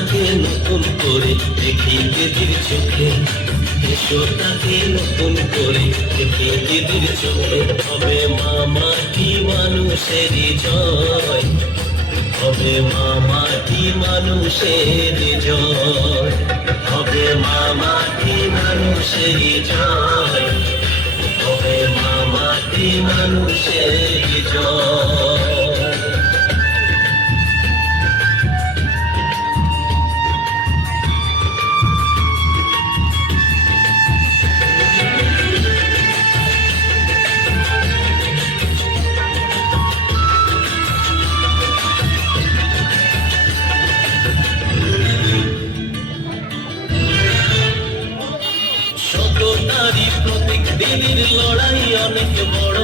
তাকে নতুন করে দেখি দিদির চোখে, এসো তাকে নতুন করে দেখি দিদির চোখে। হবে মা মাটি মানুষেরই জয়, হবে মা মাটি মানুষের জয়, হবে মা মাটি মানুষের জয়, হবে মা মাটি মানুষের জয়। শত নারী প্রত্যেক দিনের লড়াই অনেক বড়,